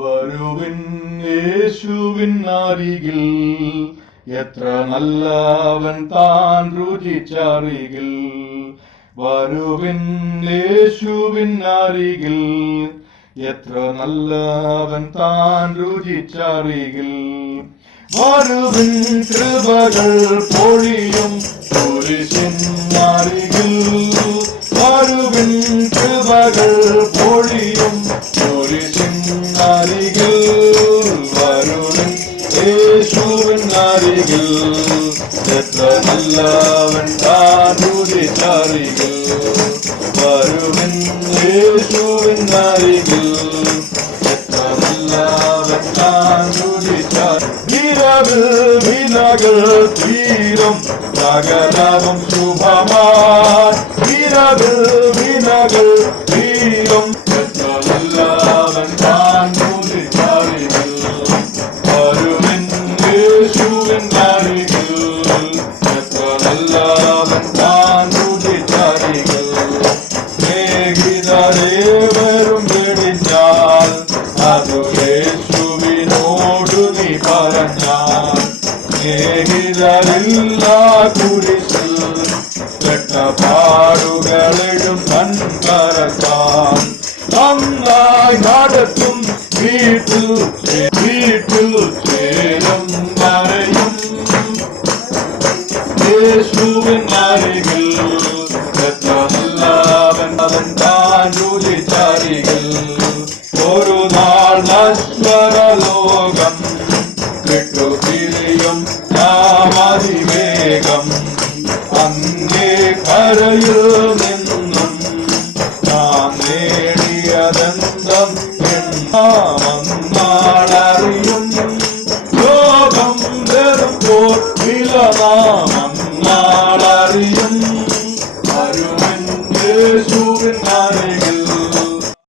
വരുവിൻ യേശുവിൻ അരികിൽ, എത്ര നല്ലവൻ താൻ രുചിച്ചറികിൽ. വരുവിൻ യേശുവിൻ അരികിൽ, എത്ര നല്ലവൻ താൻ രുചിച്ചറികിൽ. വരുവിൻ കൃപകൾ പൊഴിയും കുരിശിൻ അരികിൽ, വരുവിൻ കൃപകൾ പൊഴിയും കുരിശിൻ അരികിൽ. വരുവിൻ യേശുവിൻ അരികിൽ, എത്ര നല്ലവൻ താൻ രുചിച്ചറികിൽ. വരുവിൻ യേശുവിൻ അരികിൽ, എത്ര നല്ലവൻ താൻ രുചിച്ചറികിൽ. ഇരവിൽ വിലകൾ തീരും സകലവും ശുഭമായി. ഇരവിൽ വിലകൾ തീരും എത്ര നല്ലവൻ താൻ രുചിച്ചറികിൽ. വരുവിൻ യേശുവിൻ അരികിൽ, എത്ര നല്ലവൻ താൻ രുചിച്ചറികിൽ. സ്നേഹിതരേവരും വെടിഞ്ഞാൽ അതു യേശുവിനോടു നീ പറഞ്ഞാൽ. സ്നേഹിതരില്ല കുരിശിൽ രക്തപാടുകളെഴും കൺകരക്കാൻ. നന്നായി നടത്തും വീട്ടിൽ ചേരും വരെയും യേശുവിൻ അരികിൽ, എത്ര നല്ലവൻ അവൻ താൻ രുചിച്ചറികിൽ. ഒരു നാൾ നശ്വര ലോകം വിട്ടുപിരിയും നാം അതിവേഗം. അങ്ങേ കരയിൽ നിന്നും നാം നേടിയതെന്തും എന്നാളറിയും. ലോകം വെറുപ്പോൾ വില നാം